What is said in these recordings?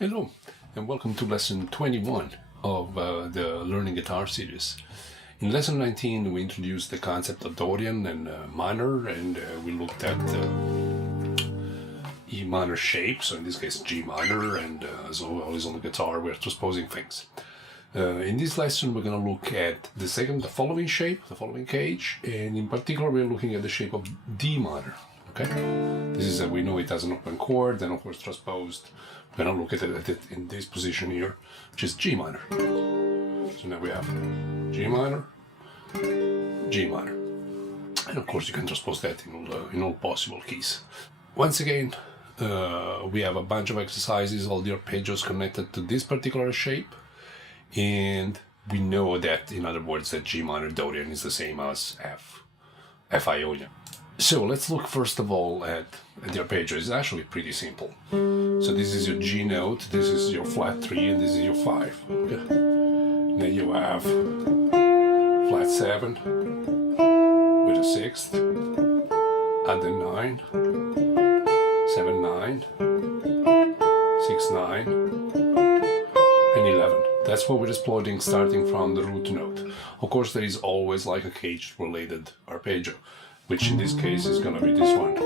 Hello, and welcome to lesson 21 of the Learning Guitar series. In lesson 19, we introduced the concept of Dorian and minor, and we looked at E minor shape, so in this case G minor, and as always on the guitar, we're transposing things. In this lesson, we're going to look at the following shape, the following cage, and in particular, we're looking at the shape of D minor. Okay, this is we know it has an open chord, and of course transposed. We're going to look at it in this position here, which is G minor. So now we have G minor, G minor, and of course you can transpose that in all possible keys. Once again, we have a bunch of exercises, all the arpeggios connected to this particular shape, and we know that, in other words, that G minor Dorian is the same as F Ionian. So let's look first of all at the arpeggio. It's actually pretty simple. So this is your G note, this is your flat 3, and this is your 5. Okay. Then you have flat 7 with a 6th, add the 9, 7, 9, 6, 9, and 11. That's what we're exploiting starting from the root note. Of course, there is always like a cage-related arpeggio, which in this case is going to be this one.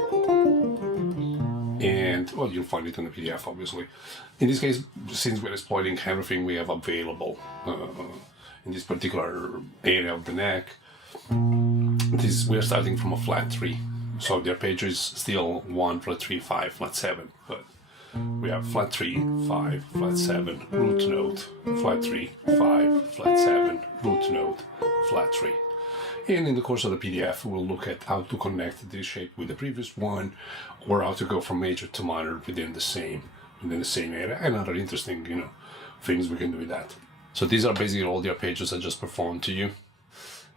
And, well, you'll find it in the PDF, obviously. In this case, since we're exploiting everything we have available in this particular area of the neck, we're starting from a flat 3. So the arpeggio is still 1, flat 3, 5, flat 7. But we have flat 3, 5, flat 7, root note, flat 3, 5, flat 7, root note, flat 3. And in the course of the PDF, we'll look at how to connect this shape with the previous one, or how to go from major to minor within the same area, and other interesting, things we can do with that. So these are basically all the arpeggios I just performed to you.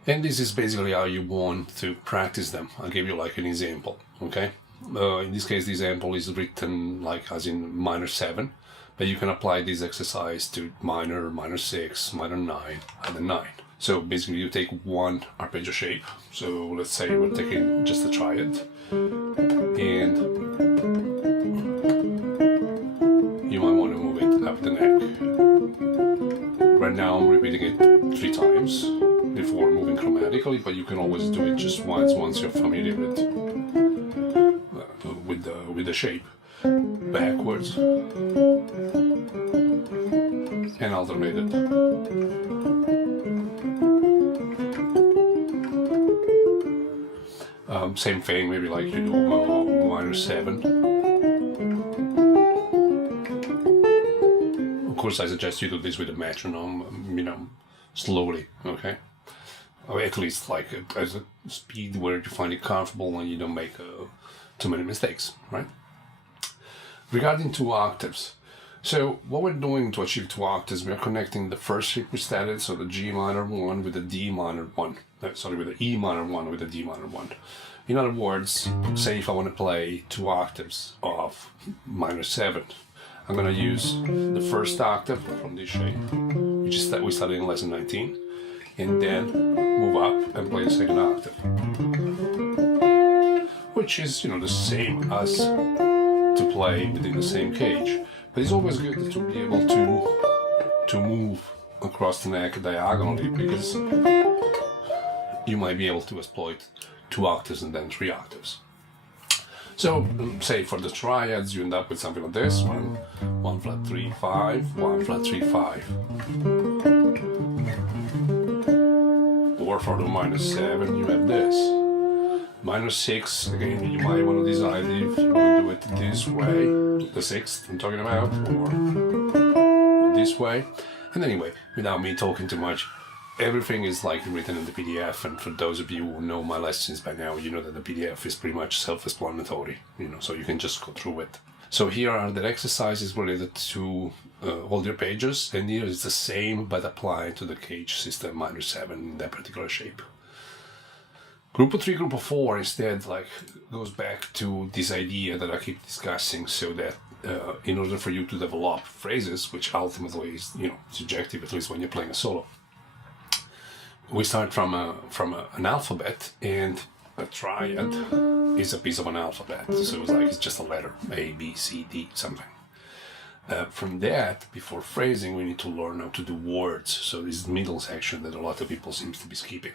And this is basically how you want to practice them. I'll give you like an example, okay? In this case, the example is written like as in minor 7, but you can apply this exercise to minor 6, minor 9, and then 9. So basically you take one arpeggio shape, so let's say we're taking just a triad, and you might want to move it up the neck. Right now I'm repeating it 3 times before moving chromatically, but you can always do it just once you're familiar with the shape. Backwards and alternated. Same thing, maybe like you do minor 7. Of course, I suggest you do this with a metronome, slowly, okay? Or at least like at a speed where you find it comfortable and you don't make too many mistakes, right? Regarding 2 octaves, so what we're doing to achieve 2 octaves, we are connecting the first shape we started, so the G minor 1 with the D minor 1. With the E minor 1 with the D minor 1. In other words, say if I want to play 2 octaves of minor 7, I'm going to use the first octave from this shape, which is that we started in lesson 19, and then move up and play the second octave, which is, the same as to play within the same cage. But it's always good to be able to move across the neck diagonally, because you might be able to exploit 2 octaves and then 3 octaves. So, say for the triads, you end up with something like this: 1 flat 3, 5, 1 flat 3, 5. Or for the minor 7, you have this. Minor 6, again, you might want to decide if you want to do it this way, the 6th I'm talking about, or this way. And anyway, without me talking too much, everything is like written in the PDF, and for those of you who know my lessons by now, you know that the PDF is pretty much self-explanatory, so you can just go through it. So here are the exercises related to all the arpeggios, and here is the same but applied to the cage system minor 7 in that particular shape. Group of 3, group of 4 instead goes back to this idea that I keep discussing, so that in order for you to develop phrases, which ultimately is subjective, at least when you're playing a solo, we start from an alphabet, and a triad is a piece of an alphabet. So it's just a letter, A, B, C, D, something. From that, before phrasing, we need to learn how to do words. So this is the middle section that a lot of people seems to be skipping.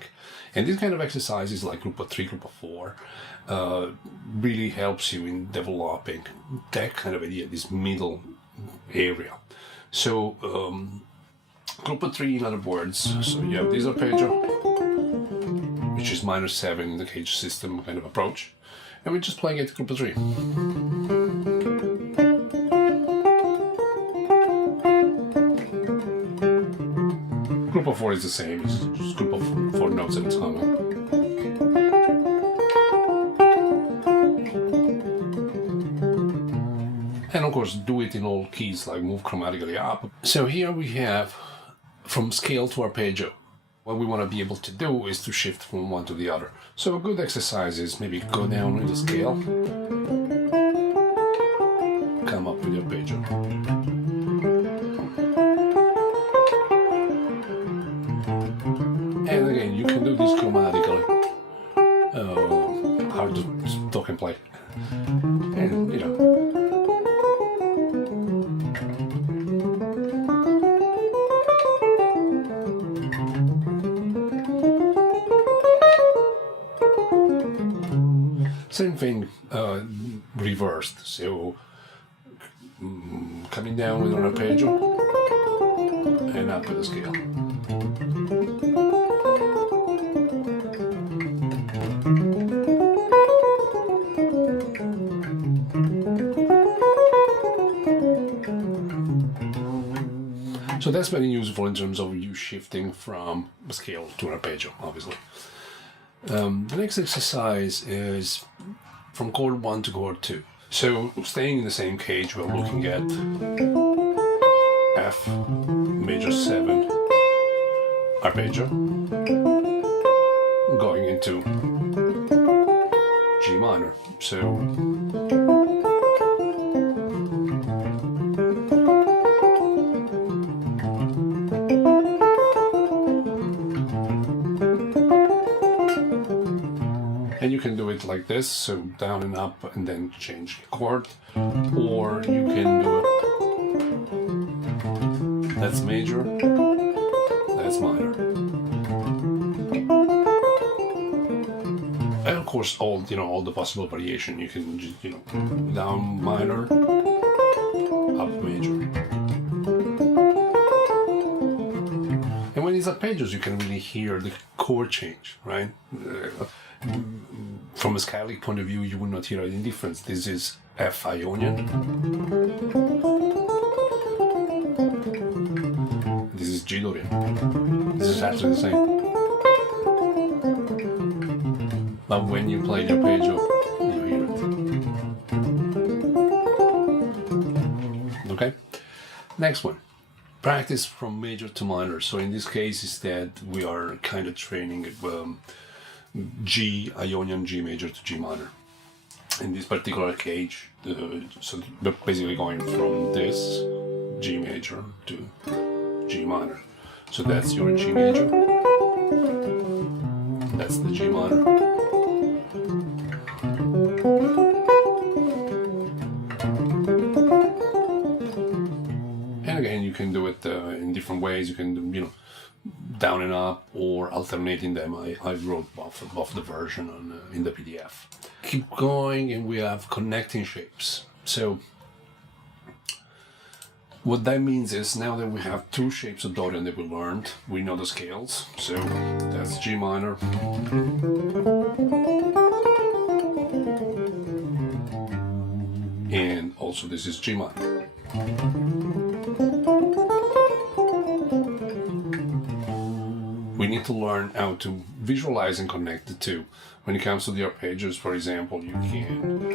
And this kind of exercises like group of 3, group of 4, really helps you in developing that kind of idea, this middle area. So group of 3, in other words, so you have this arpeggio, which is minor 7 in the cage system kind of approach, and we're just playing it group of 3. Group of 4 is the same, it's just group of 4 notes at a time. And of course, do it in all keys, like move chromatically up. So here we have from scale to arpeggio. What we want to be able to do is to shift from one to the other. So a good exercise is maybe go down with the scale, come up with the arpeggio. And again, you can do this chromatically. Hard to talk and play. And, you know. Same thing reversed. So coming down with an arpeggio and up with the scale. So that's very useful in terms of you shifting from a scale to an arpeggio, obviously. The next exercise is from chord 1 to chord 2. So staying in the same cage, we're looking at F major 7 arpeggio, going into G minor. So and you can do it like this, so down and up and then change the chord, or you can do it, that's major, that's minor. And of course all the possible variation, you can down minor, up major. And when it's arpeggios, you can really hear the chord change, right? From a scalic point of view, you would not hear any difference. This is F Ionian. This is G Dorian. This is actually the same. But when you play the arpeggio, you hear it. Okay? Next one. Practice from major to minor. So in this case, instead, we are kind of training G, Ionian G major to G minor. In this particular cage, so we're basically going from this G major to G minor. So that's your G major, that's the G minor. And again, you can do it in different ways. You can do, down and up, or alternating them. I wrote both the version in the PDF. Keep going, and we have connecting shapes. So what that means is, now that we have 2 shapes of Dorian that we learned, we know the scales. So that's G minor, and also this is G minor. We need to learn how to visualize and connect the two. When it comes to the arpeggios, for example, you can,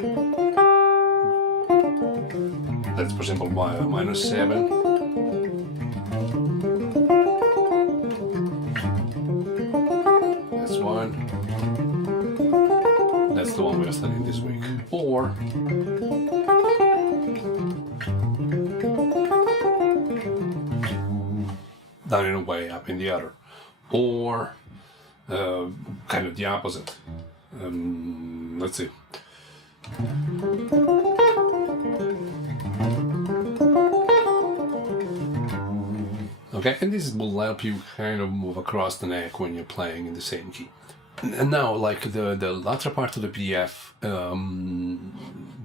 that's for example minor 7, that's one, that's the one we are studying this week, or down in a way, up in the other, or kind of the opposite. Let's see. Okay, and this will help you kind of move across the neck when you're playing in the same key. And now, like the latter part of the PDF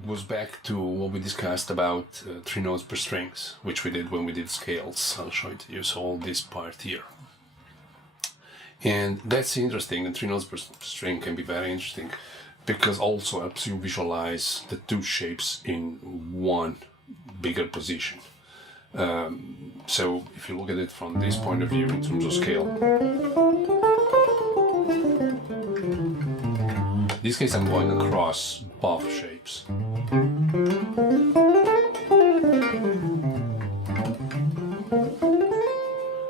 goes back to what we discussed about 3 notes per strings, which we did when we did scales. I'll show it to you. So all this part here. And that's interesting, and 3 notes per string can be very interesting because also helps you visualize the 2 shapes in one bigger position. So if you look at it from this point of view in terms of scale, in this case I'm going across both shapes.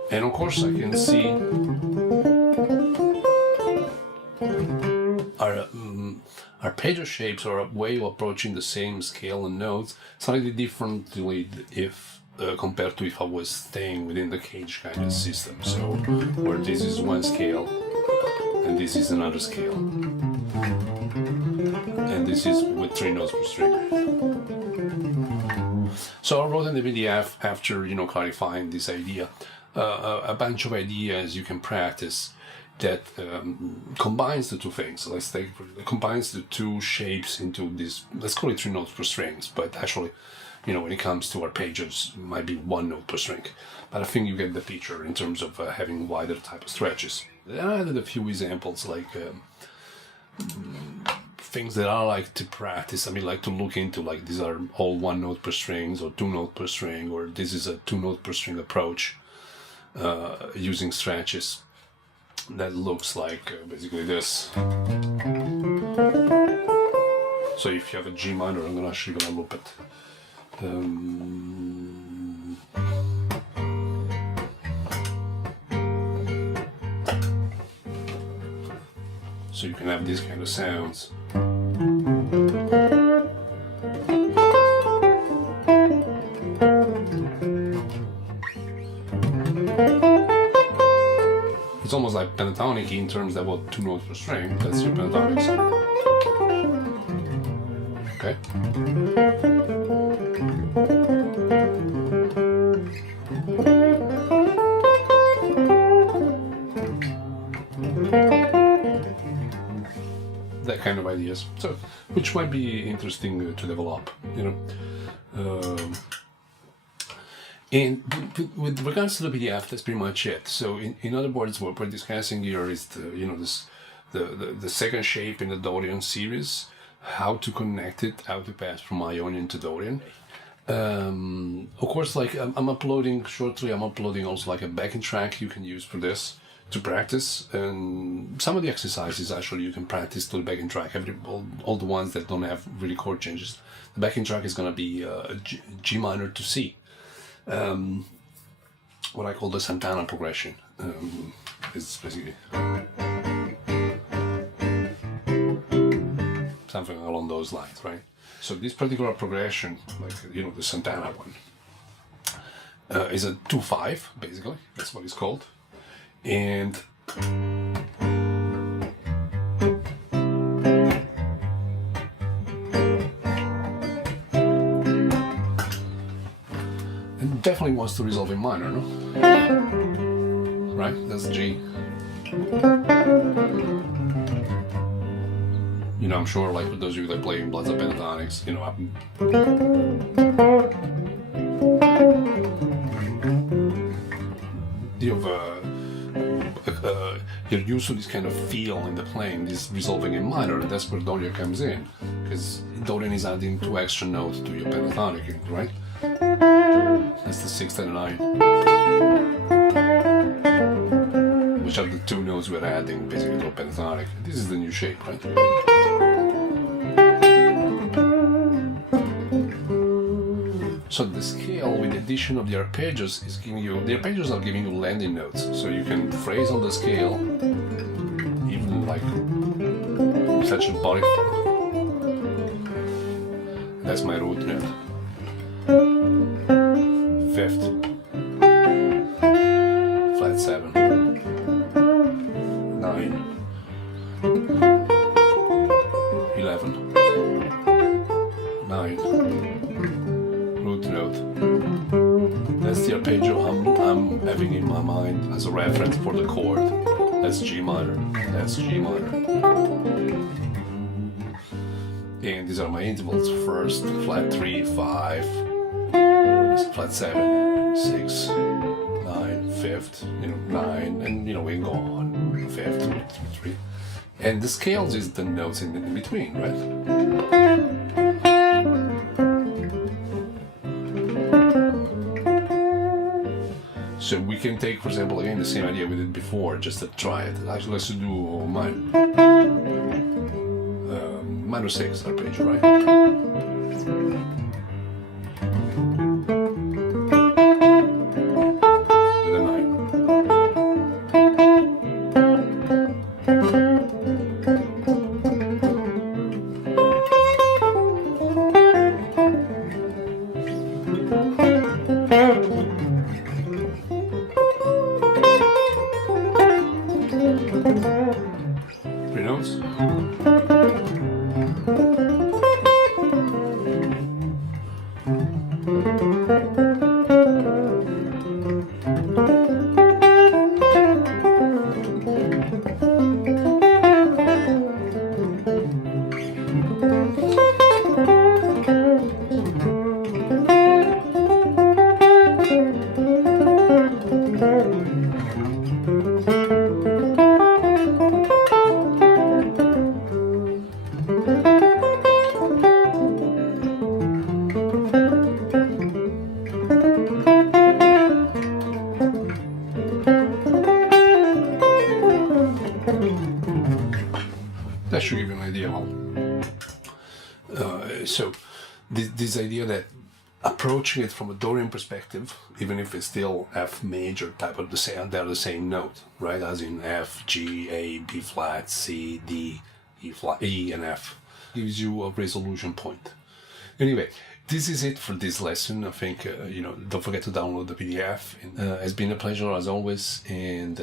And of course I can see our arpeggio shapes are a way of approaching the same scale and notes slightly differently if compared to if I was staying within the cage kind of system. So where this is one scale and this is another scale, and this is with 3 notes per string. So I wrote in the PDF after clarifying this idea a bunch of ideas you can practice that combines the 2 things. Let's take combines the 2 shapes into this. Let's call it 3 notes per strings, but actually, when it comes to arpeggios, it might be 1 note per string. But I think you get the picture in terms of having wider type of stretches. I added a few examples like things that I like to practice. I mean, like to look into, like these are all 1 note per strings or 2 note per string, or this is a 2 note per string approach using stretches. That looks like basically this. So if you have a G minor, I'm actually gonna look at so you can have these kind of sounds. It's almost like pentatonic in terms that what 2 notes per string, that's your pentatonics. Okay. That kind of ideas. So, which might be interesting to develop, And with regards to the PDF, that's pretty much it. So, in other words, what we're discussing here is the second shape in the Dorian series, how to connect it, how to pass from Ionian to Dorian. Of course, like I'm uploading also like a backing track you can use for this to practice, and some of the exercises actually you can practice to the backing track. All the ones that don't have really chord changes. The backing track is going to be G minor to C. What I call the Santana progression. It's basically something along those lines, right? So this particular progression, like the Santana one, is a 2/5 basically. That's what it's called, and definitely wants to resolve in minor, no? Right? That's G. I'm sure, like for those of you that play in lots of pentatonics, you're used to this kind of feel in the playing, this resolving in minor, and that's where Dorian comes in, because Dorian is adding 2 extra notes to your pentatonic, right? That's the 6th and 9, which are the 2 notes we're adding basically to a pentatonic. This is the new shape, right? So the scale with the addition of the arpeggios is giving you, the arpeggios are giving you landing notes, so you can phrase on the scale, even like such a body. That's my root note. 5th, flat 7, 9, 11, 9, root note. that's the arpeggio I'm having in my mind as a reference for the chord. That's G minor, that's G minor. And these are my intervals. First, flat 3, 5, flat 7, 6, 9, 5th, 9, and we can go on, 5th, 3. And the scales is the notes in between, right? So we can take, for example, again the same idea we did before, just to try it. Actually, let's do minor 6 arpeggio, right? With a 9. Three notes. That should give you an idea. So this idea that approaching it from a Dorian perspective, even if it's still F major type of they're the same note, right? As in F, G, A, B flat, C, D, E flat, E, and F, gives you a resolution point. Anyway, this is it for this lesson. I think don't forget to download the PDF. It's been a pleasure as always, and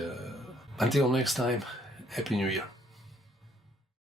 until next time, Happy New Year.